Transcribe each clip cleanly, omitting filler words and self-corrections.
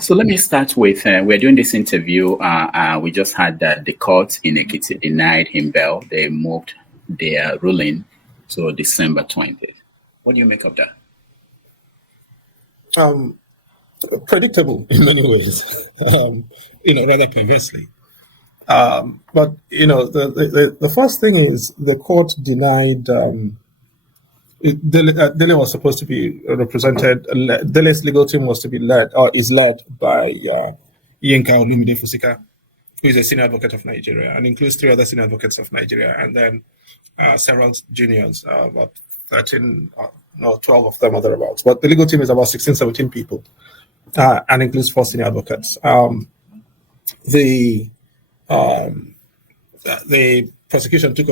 So let me start with we're doing this interview. We just had that the court in Ekiti denied him bail. They moved their ruling to December 20th. What do you make of that? Um, Predictable in many ways, rather perversely. But the first thing is the court denied. Dele was supposed to be represented. Dele's legal team was to be led, or is led by Yinka Olumide Fusika, who is a senior advocate of Nigeria, and includes three other senior advocates of Nigeria, and then several juniors, about 13, no, 12 of them or thereabouts. But the legal team is about 16, 17 people, and includes four senior advocates. The prosecution took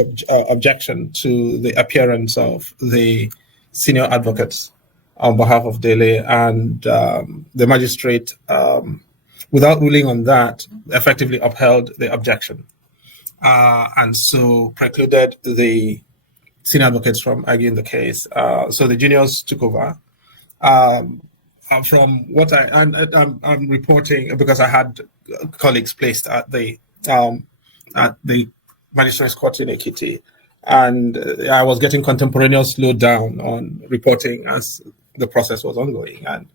objection to the appearance of the senior advocates on behalf of Dele, and the magistrate, without ruling on that, effectively upheld the objection, and so precluded the senior advocates from arguing the case. So the juniors took over. From what I'm reporting, because I had colleagues placed at the magistrates court in Ekiti, and I was getting contemporaneous slowdown on reporting as the process was ongoing, and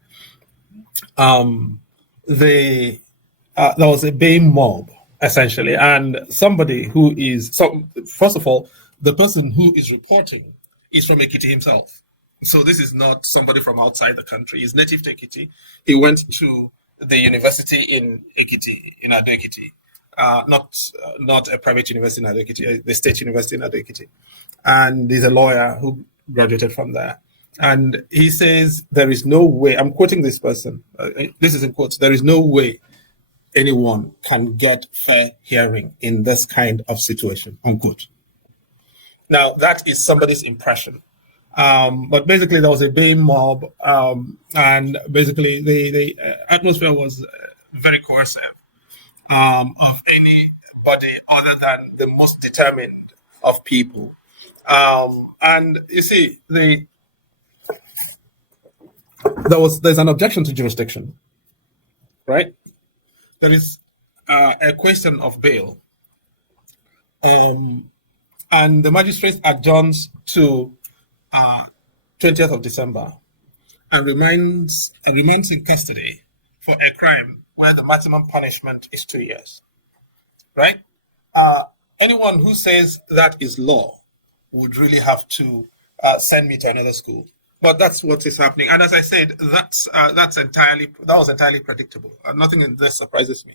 there was a baying mob essentially, and somebody who is first of all, the person who is reporting is from Ekiti himself. So this is not somebody from outside the country. He's native to Ekiti. He went to the university in Ekiti, in Ado Ekiti, not a private university in Ado Ekiti, the state university in Ado Ekiti. And he's a lawyer who graduated from there. And he says there is no way, I'm quoting this person, this is in quotes, there is no way anyone can get fair hearing in this kind of situation, unquote. Now, that is somebody's impression. But basically, there was a baying mob, and basically the atmosphere was very coercive of anybody other than the most determined of people. And you see, there's an objection to jurisdiction, right? There is a question of bail, and the magistrate adjourns to 20th of December and remains in custody for a crime where the maximum punishment is 2 years, right? Anyone who says that is law would really have to send me to another school. But that's what is happening. And as I said, that was entirely predictable. Nothing in this surprises me.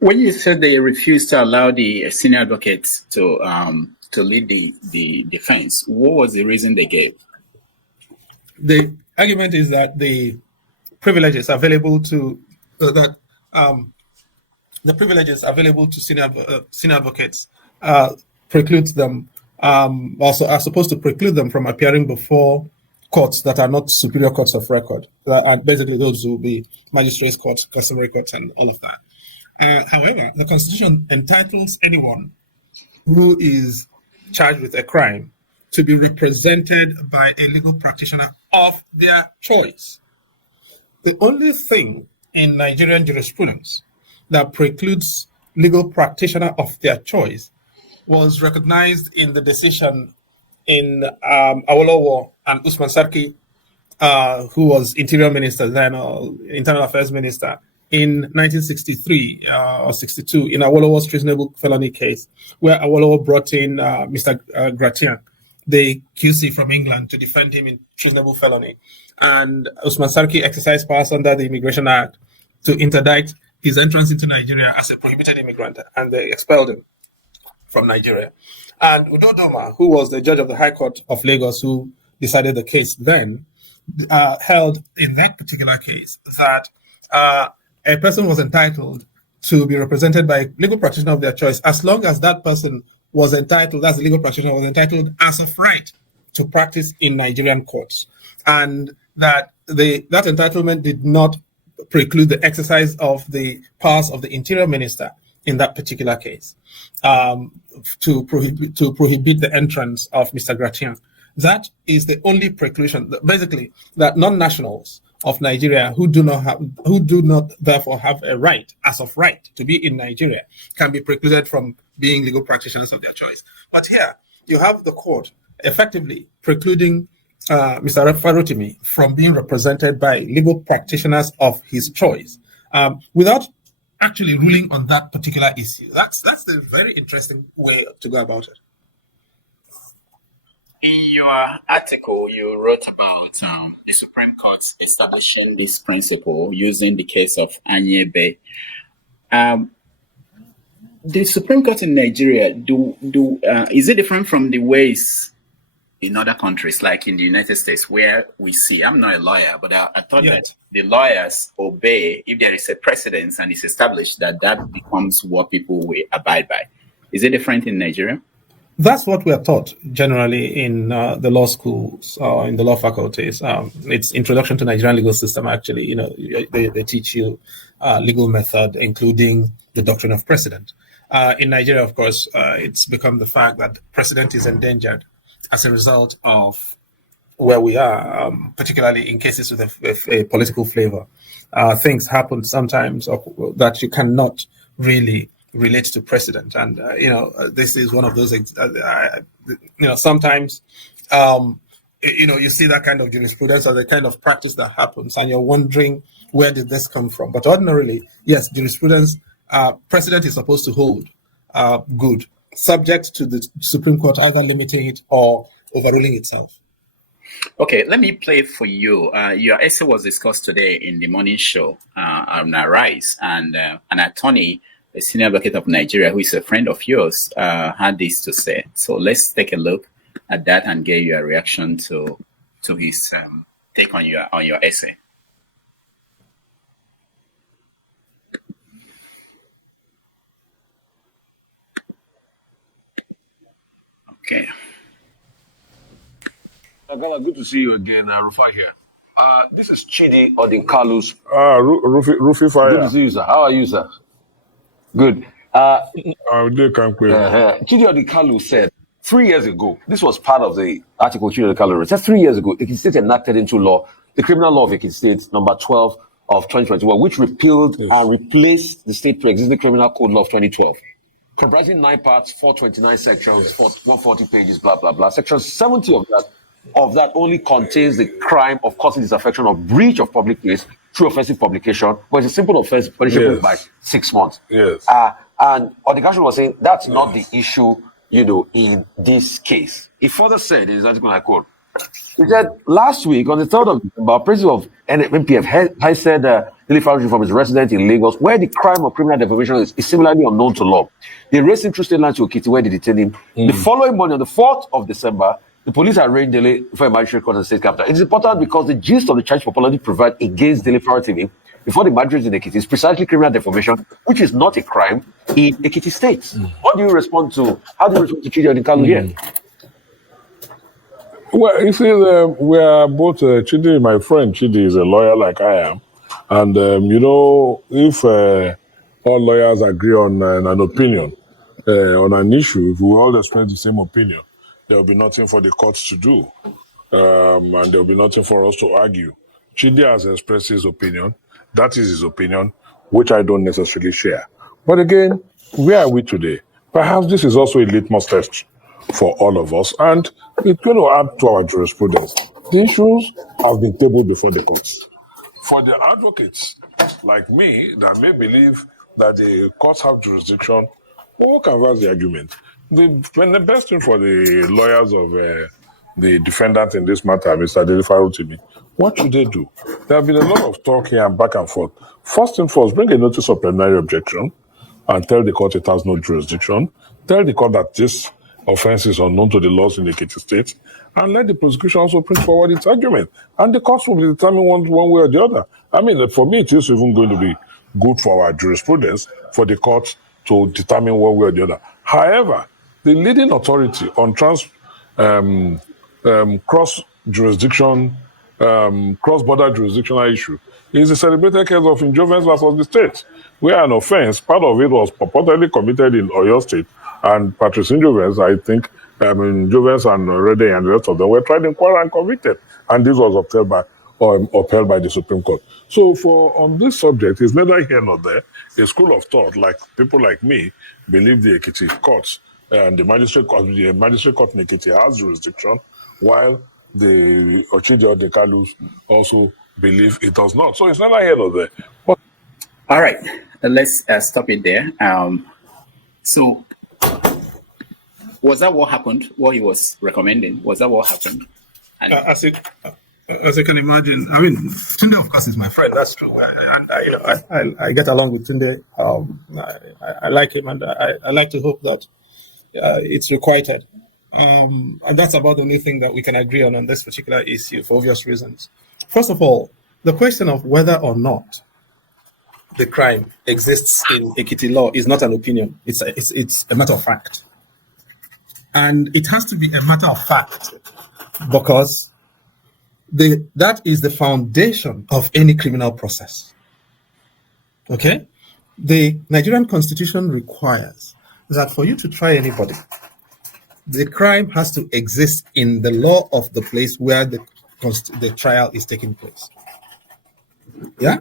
When you said they refused to allow the senior advocates to lead the defense, what was the reason they gave? The argument is that the privileges available to senior advocates precludes them, also are supposed to preclude them from appearing before courts that are not superior courts of record, and basically those will be magistrates courts, customary courts, and all of that. However, the Constitution entitles anyone who is charged with a crime to be represented by a legal practitioner of their choice. The only thing in Nigerian jurisprudence that precludes legal practitioner of their choice was recognized in the decision in Awolowo and Usman Sarki, who was Interior Minister then, or Internal Affairs Minister, in 1963 or 62 in Awolowo's treasonable felony case, where Awolowo brought in Mr. Gratian, the QC from England, to defend him in treasonable felony. And Usman Sarki exercised powers under the Immigration Act to interdict his entrance into Nigeria as a prohibited immigrant, and they expelled him from Nigeria. And Udo Doma, who was the judge of the High Court of Lagos, who decided the case then, held in that particular case that a person was entitled to be represented by a legal practitioner of their choice as long as that person was entitled, as a legal practitioner, was entitled as of right to practice in Nigerian courts. And that that entitlement did not preclude the exercise of the powers of the Interior Minister in that particular case, to prohibit the entrance of Mr. Gratian. That is the only preclusion, basically, that non-nationals of Nigeria who do not therefore have a right, as of right, to be in Nigeria, can be precluded from being legal practitioners of their choice. But here, you have the court effectively precluding Mr. Farotimi from being represented by legal practitioners of his choice without actually ruling on that particular issue. That's the very interesting way to go about it. In your article, you wrote about the Supreme Court establishing this principle using the case of Anyebe. The Supreme Court in Nigeria, is it different from the ways in other countries, like in the United States, where we see, I'm not a lawyer, but I thought that the lawyers obey if there is a precedent and it's established that becomes what people will abide by. Is it different in Nigeria? That's what we are taught generally in the law schools or in the law faculties. It's introduction to Nigerian legal system. Actually, they teach you legal method, including the doctrine of precedent. In Nigeria, of course, it's become the fact that precedent is endangered as a result of where we are, particularly in cases with a political flavor. Things happen sometimes that you cannot really relate to precedent, and this is one of those. Sometimes you see that kind of jurisprudence or the kind of practice that happens, and you're wondering where did this come from. But ordinarily, yes, jurisprudence precedent is supposed to hold good, subject to the Supreme Court either limiting it or overruling itself. Okay, let me play for you. Your essay was discussed today in the morning show on Arise, and an attorney, a senior advocate of Nigeria, who is a friend of yours, had this to say. So let's take a look at that and get your reaction to his take on your essay. Okay. Agala, good to see you again, Rufai here. This is Chidi Odinkalu's. Rufi Fire. Good to see you, sir. How are you, sir? Good. Chidi Odinkalu said 3 years ago, this was part of the article Chidi Odinkalu wrote. Said 3 years ago, Ekiti State enacted into law the criminal law of Ekiti State, number 12 of 2021, which repealed and replaced the state pre-existing criminal code law of 2012. Comprising 9 parts, 429 sections, 140 pages, blah, blah, blah. Section 70 of that only contains the crime of causing disaffection or breach of public place through offensive publication, but it's a simple offense punishable by 6 months. Yes. And Odinkalu was saying that's not the issue, in this case. He further said in his article, I quote, he said, last week on the 3rd of December, President of NPF, I said Dele Farotimi from his residence in Lagos, where the crime of criminal defamation is similarly unknown to law. They raced him through state line to Ekiti, where they detained him. The following morning, on the 4th of December, the police arraigned Dele before a magistrate court in the state capital. It is important because the gist of the charge popularly prevailed against Dele Farotimi before the magistrates in Ekiti is precisely criminal defamation, which is not a crime in Ekiti State. What do you respond to? How do you respond to Chidi Odinkalu here? Well, you see, we are both, Chidi, my friend Chidi is a lawyer like I am. And, if all lawyers agree on an opinion, on an issue, if we all express the same opinion, there will be nothing for the courts to do. And there will be nothing for us to argue. Chidi has expressed his opinion. That is his opinion, which I don't necessarily share. But again, where are we today? Perhaps this is also a litmus test for all of us, and it's going to add to our jurisprudence. The issues have been tabled before the courts. For the advocates like me that may believe that the courts have jurisdiction, who canvass the argument? The best thing for the lawyers of the defendant in this matter, Mr. Dele Farotimi, what should they do? There have been a lot of talk here and back and forth. First and first, bring a notice of preliminary objection and tell the court it has no jurisdiction. Tell the court that this offense is unknown to the laws in the Ekiti State, and let the prosecution also bring forward its argument. And the courts will be determined one way or the other. I mean, for me, it is even going to be good for our jurisprudence for the court to determine one way or the other. However, the leading authority on cross-jurisdiction, cross-border jurisdictional issue is the celebrated case of Injovens versus the state, where an offense, part of it was purportedly committed in Oyo State, and Patrice Injovens, I think, Injovens and Rede and the rest of them were tried in court and convicted. And this was upheld by upheld by the Supreme Court. So on this subject, it's neither here nor there. A school of thought, like people like me, believe the Ekiti courts and the magistrate court in Ekiti has jurisdiction, while the Ochidi or the Kalus also believe it does not. So it's neither here nor there. But all right, let's stop it there. So was that what happened? What he was recommending? Was that what happened? As you can imagine, I mean, Tunde, of course, is my friend. That's true. I get along with Tunde. I like him, and I like to hope that it's requited. And that's about the only thing that we can agree on this particular issue for obvious reasons. First of all, the question of whether or not the crime exists in Ekiti law is not an opinion. It's a matter of fact. And it has to be a matter of fact because that is the foundation of any criminal process. Okay? The Nigerian Constitution requires that for you to try anybody, the crime has to exist in the law of the place where the trial is taking place. Yeah?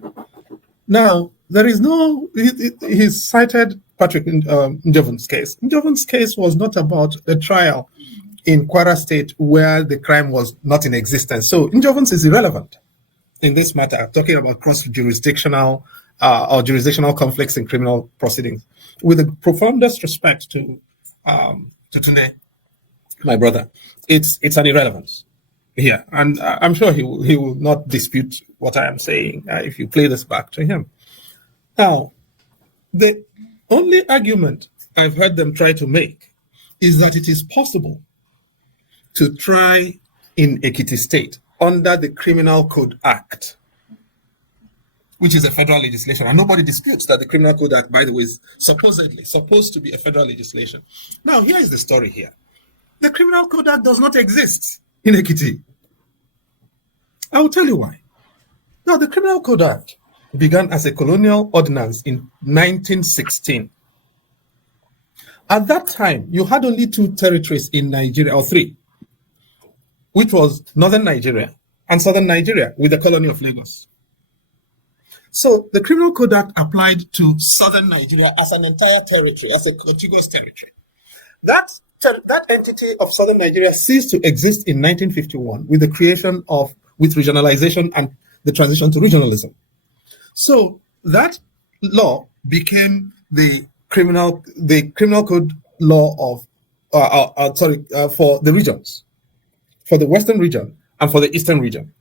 Now, there is no, he cited Patrick Njovan's case. Njovan's case was not about the trial in Kwara State where the crime was not in existence. So Njovan's is irrelevant in this matter, talking about cross-jurisdictional or jurisdictional conflicts in criminal proceedings. With the profoundest respect to Tunde, my brother, it's an irrelevance here. And I'm sure he will not dispute what I am saying if you play this back to him. Now, the only argument I've heard them try to make is that it is possible to try in Ekiti State under the Criminal Code Act, which is a federal legislation. And nobody disputes that the Criminal Code Act, by the way, is supposedly supposed to be a federal legislation. Now, here is the story here. The Criminal Code Act does not exist in Ekiti. I will tell you why. Now, the Criminal Code Act began as a colonial ordinance in 1916. At that time, you had only two territories in Nigeria, or three, which was Northern Nigeria and Southern Nigeria with the colony of Lagos. So the Criminal Code Act applied to Southern Nigeria as an entire territory, as a contiguous territory. That entity of Southern Nigeria ceased to exist in 1951 with the creation of, with regionalization and the transition to regionalism. So that law became the criminal code law of, for the regions, for the Western region and for the Eastern region.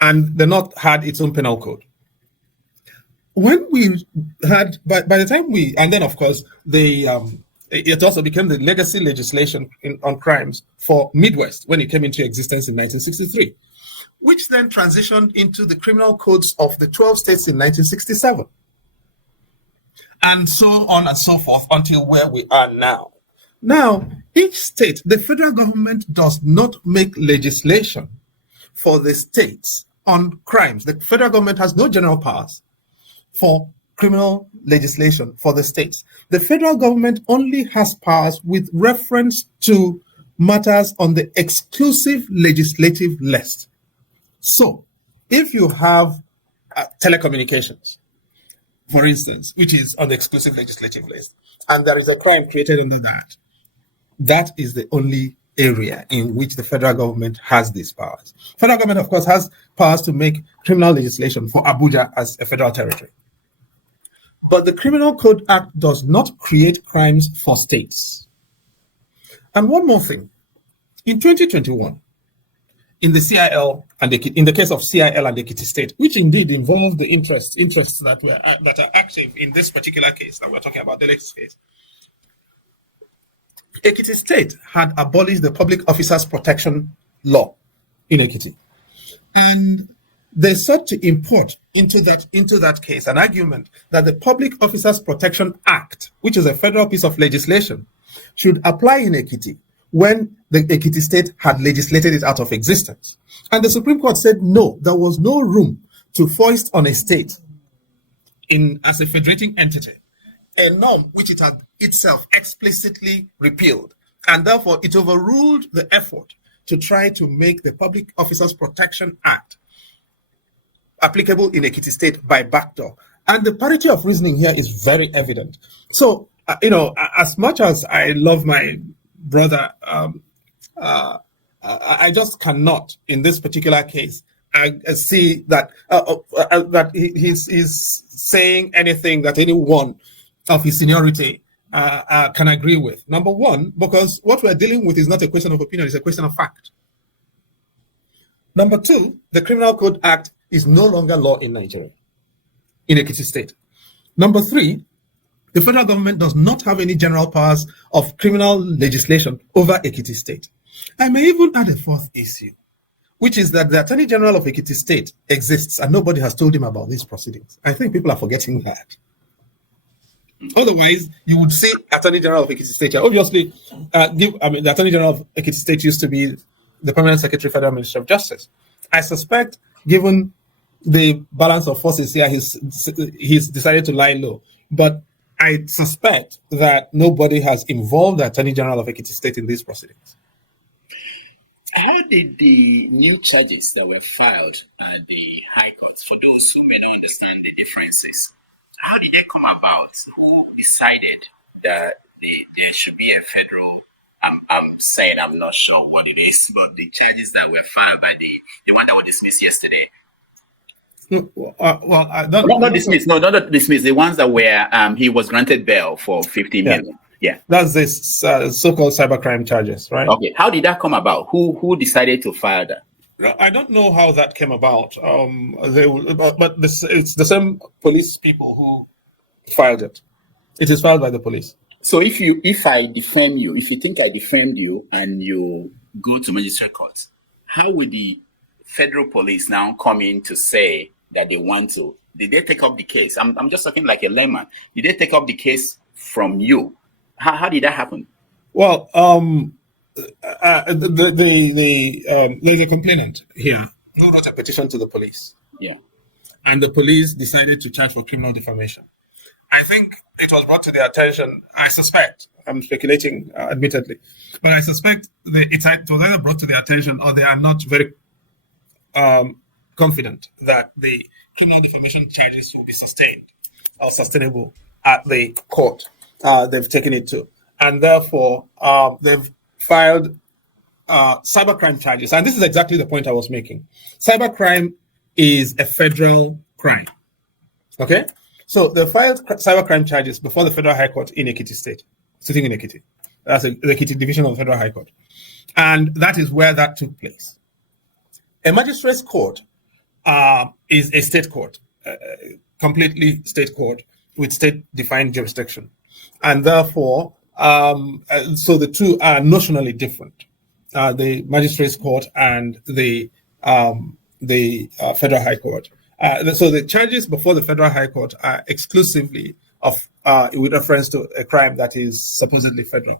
And the North had its own penal code. When we had, by the time and then of course, it also became the legacy legislation on crimes for Midwest when it came into existence in 1963, which then transitioned into the criminal codes of the 12 states in 1967. And so on and so forth until where we are now. Now, each state, the federal government does not make legislation for the states on crimes. The federal government has no general powers for criminal legislation for the states. The federal government only has powers with reference to matters on the exclusive legislative list. So, if you have telecommunications, for instance, which is on the exclusive legislative list, and there is a crime created under that, that is the only area in which the federal government has these powers. Federal government, of course, has powers to make criminal legislation for Abuja as a federal territory. But the Criminal Code Act does not create crimes for states. And one more thing. In 2021, in the CIL and in the case of CIL and Ekiti State, which indeed involved the interests that are active in this particular case that we're talking about, Dele's case, Ekiti State had abolished the Public Officers Protection Law in Ekiti, and they sought to import into that case an argument that the Public Officers Protection Act, which is a federal piece of legislation, should apply in Ekiti when the Ekiti State had legislated it out of existence. And the Supreme Court said no, there was no room to foist on a state as a federating entity a norm which it had itself explicitly repealed. And therefore, it overruled the effort to try to make the Public Officers Protection Act applicable in Ekiti State by backdoor. And the parity of reasoning here is very evident. So, as much as I love my brother, I just cannot, in this particular case, see that that he's saying anything that anyone of his seniority can agree with. Number one, because what we're dealing with is not a question of opinion, it's a question of fact. Number two, the Criminal Code Act is no longer law in Nigeria, in Ekiti State. Number three, the federal government does not have any general powers of criminal legislation over Ekiti State. I may even add a fourth issue, which is that the Attorney General of Ekiti State exists and nobody has told him about these proceedings. I think people are forgetting that. Otherwise, you would see Attorney General of Ekiti State. Obviously, the Attorney General of Ekiti State used to be the Permanent Secretary, Federal Ministry of Justice. I suspect, given the balance of forces here, he's decided to lie low. But I suspect that nobody has involved the Attorney General of Ekiti State in these proceedings. How did the new charges that were filed at the High Court, for those who may not understand the differences, how did they come about? Who decided that there should be a federal? I'm saying I'm not sure what it is, but the charges that were filed by the one that was dismissed yesterday. Not dismissed. No, not dismissed. The ones that were he was granted bail for 50 million. Yeah, that's this so-called cybercrime charges, right? Okay, how did that come about? Who decided to file that? I don't know how that came about. It's the same police people who filed it. It is filed by the police. So if I defame you, if you think I defamed you and you go to magistrate court, how would the federal police now come in to say that they want to? Did they take up the case? I'm just talking like a layman. Did they take up the case from you? How did that happen? Well, there's a complainant here who wrote a petition to the police. Yeah. And the police decided to charge for criminal defamation. I think it was brought to their attention, I suspect, I'm speculating admittedly, but I suspect it was either brought to their attention or they are not very confident that the criminal defamation charges will be sustained or sustainable at the court they've taken it to. And therefore, they've filed cybercrime charges. And this is exactly the point I was making. Cybercrime is a federal crime. Okay? So they filed cybercrime charges before the Federal High Court in Ekiti State, sitting in Ekiti. That's the Ekiti Division of the Federal High Court. And that is where that took place. A magistrate's court is a state court, completely state court with state-defined jurisdiction. And therefore, so the two are notionally different, the magistrate's court and the Federal High Court. So the charges before the Federal High Court are exclusively of with reference to a crime that is supposedly federal.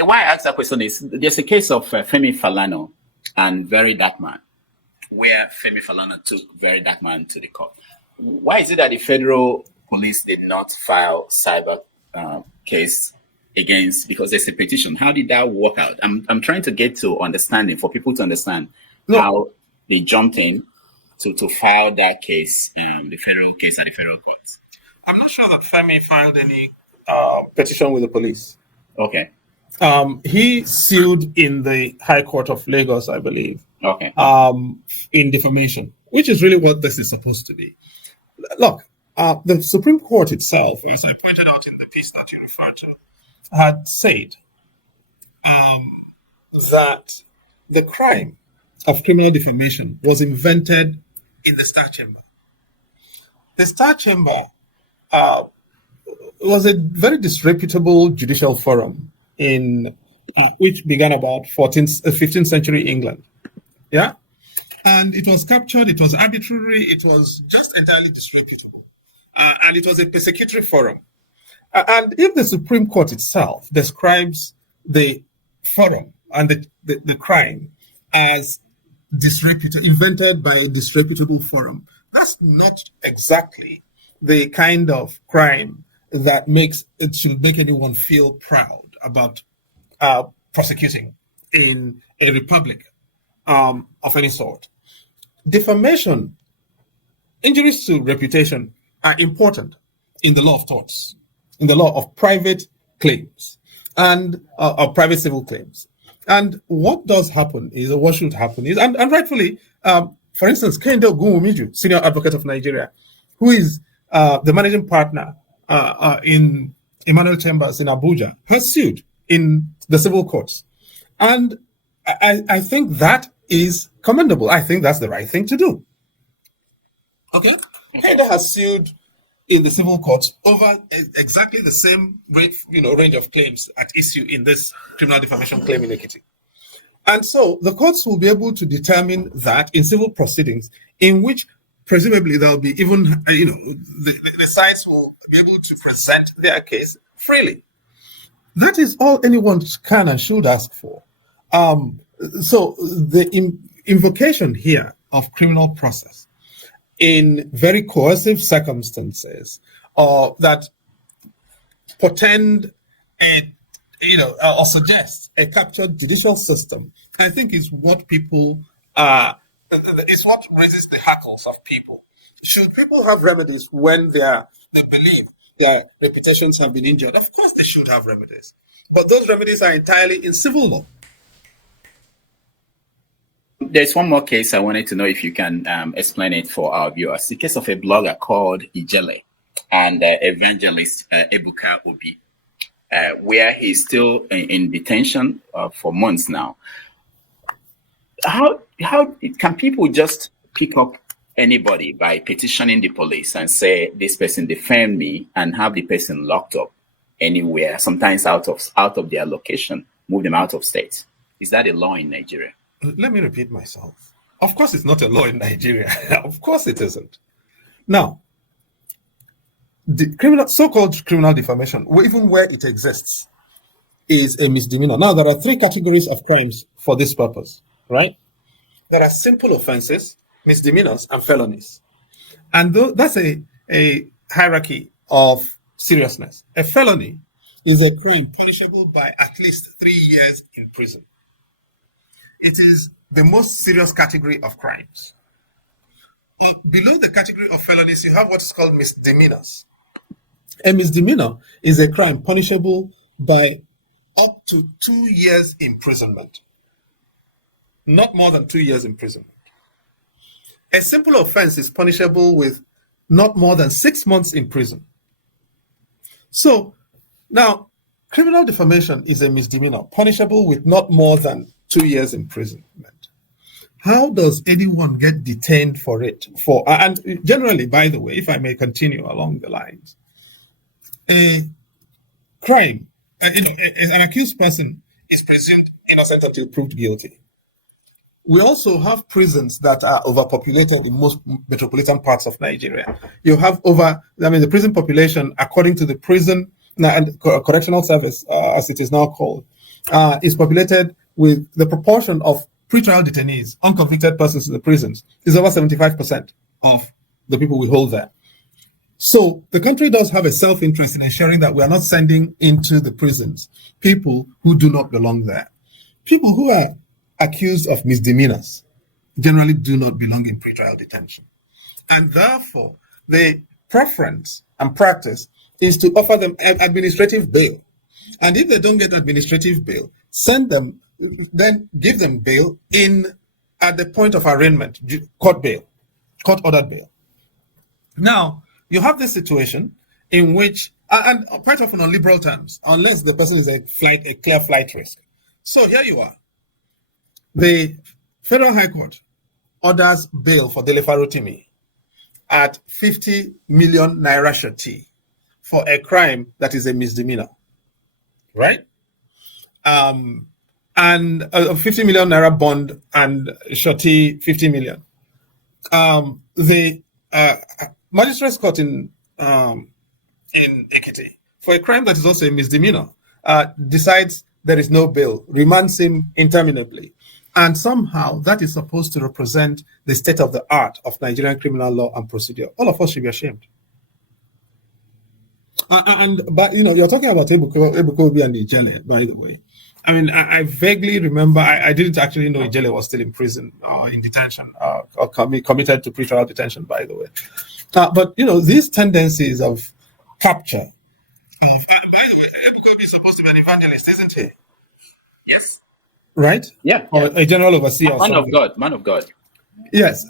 Why I ask that question is there's a case of Femi Falana and Very Dark Man, where Femi Falana took Very Dark Man to the court. Why is it that the federal police did not file cyber case against, because there's a petition? How did that work out? I'm trying to get to understanding for people to understand how they jumped in to file that case, the federal case at the federal courts. I'm not sure that Femi filed any petition with the police. Okay. He sued in the High Court of Lagos, I believe. Okay. In defamation, which is really what this is supposed to be. Look, the Supreme Court itself, as I pointed out in the piece that you referred to, had said that the crime of criminal defamation was invented in the Star Chamber. The Star Chamber was a very disreputable judicial forum in which began about 15th century England. Yeah? And it was captured, it was arbitrary, it was just entirely disreputable. And it was a persecutory forum. And if the Supreme Court itself describes the forum and the crime as disreputable, invented by a disreputable forum, that's not exactly the kind of crime that should make anyone feel proud about prosecuting in a republic of any sort. defamation, injuries to reputation are important in the law of torts, in the law of private claims and private civil claims. And what does happen is, or what should happen is, and rightfully, for instance, Kende Ogunwumiju, senior advocate of Nigeria, who is the managing partner in Emmanuel Chambers in Abuja, has sued in the civil courts. And I think that is commendable. I think that's the right thing to do. Okay? Kende has sued in the civil courts over exactly the same range of claims at issue in this criminal defamation claim in Ekiti. And so the courts will be able to determine that in civil proceedings, in which presumably there will be even, the sides will be able to present their case freely. That is all anyone can and should ask for. So the invocation here of criminal process in very coercive circumstances, that portend or suggest a captured judicial system, I think is what people is what raises the hackles of people. Should people have remedies when they believe their reputations have been injured? Of course they should have remedies, but those remedies are entirely in civil law. There's one more case I wanted to know if you can explain it for our viewers. The case of a blogger called Ijele and evangelist Ebuka Obi, where he's still in detention for months now. How can people just pick up anybody by petitioning the police and say this person defamed me and have the person locked up anywhere, sometimes out of their location, move them out of state? Is that a law in Nigeria? Let me repeat myself. Of course, it's not a law in Nigeria. Of course, it isn't. Now, the so-called criminal defamation, even where it exists, is a misdemeanor. Now, there are three categories of crimes for this purpose, right? There are simple offenses, misdemeanors, and felonies. And that's a hierarchy of seriousness. A felony is a crime punishable by at least 3 years in prison. It is the most serious category of crimes. But below the category of felonies, you have what's called misdemeanors. A misdemeanor is a crime punishable by up to 2 years imprisonment. Not more than 2 years imprisonment. A simple offense is punishable with not more than 6 months in prison. So now, criminal defamation is a misdemeanor punishable with not more than 2 years imprisonment. How does anyone get detained for it? And generally, by the way, if I may continue along the lines, a crime, an accused person is presumed innocent until proved guilty. We also have prisons that are overpopulated in most metropolitan parts of Nigeria. You have the prison population, according to the prison and correctional service, as it is now called, is populated with the proportion of pretrial detainees, unconvicted persons in the prisons, is over 75% of the people we hold there. So the country does have a self-interest in ensuring that we are not sending into the prisons people who do not belong there. People who are accused of misdemeanors generally do not belong in pretrial detention. And therefore, the preference and practice is to offer them administrative bail. And if they don't get administrative bail, then give them bail at the point of arraignment, court-ordered bail. Now, you have this situation in which, and quite often on liberal terms, unless the person is a clear flight risk. So here you are. The Federal High Court orders bail for Dele Farotimi at 50 million naira shoti for a crime that is a misdemeanor, right? And a 50 million naira bond and shoti 50 million. The magistrate's court in Ekiti, for a crime that is also a misdemeanor, decides there is no bail, remands him interminably. And somehow that is supposed to represent the state of the art of Nigerian criminal law and procedure. All of us should be ashamed. But you're talking about Ebuka Obi and Ijele, by the way. I mean, I vaguely remember. I didn't actually know Ijele was still in prison or in detention, or committed to pretrial detention, by the way. But these tendencies of capture. By the way, Ebukobi is supposed to be an evangelist, isn't he? Yes. Right? Yeah. Or a general overseer or Man of something. God. Man of God. Yes.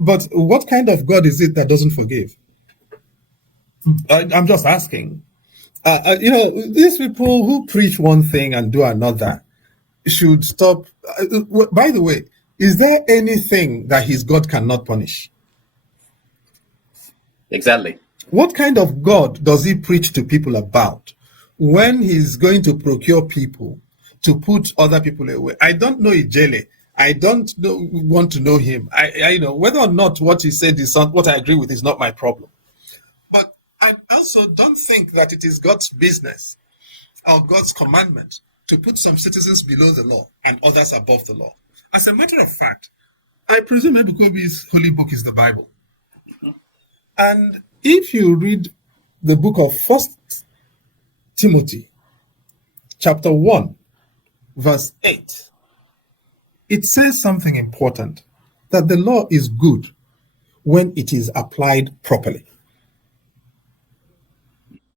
But what kind of God is it that doesn't forgive? I'm just asking. These people who preach one thing and do another should stop. By the way, is there anything that his God cannot punish? Exactly. What kind of God does he preach to people about when he's going to procure people to put other people away? I don't know Ijele. I don't want to know him. I know whether or not what he said is not what I agree with is not my problem. But I also don't think that it is God's business or God's commandment to put some citizens below the law and others above the law. As a matter of fact, I presume Ebukobi's holy book is the Bible. And if you read the book of 1 Timothy, chapter 1, verse 8, it says something important, that the law is good when it is applied properly.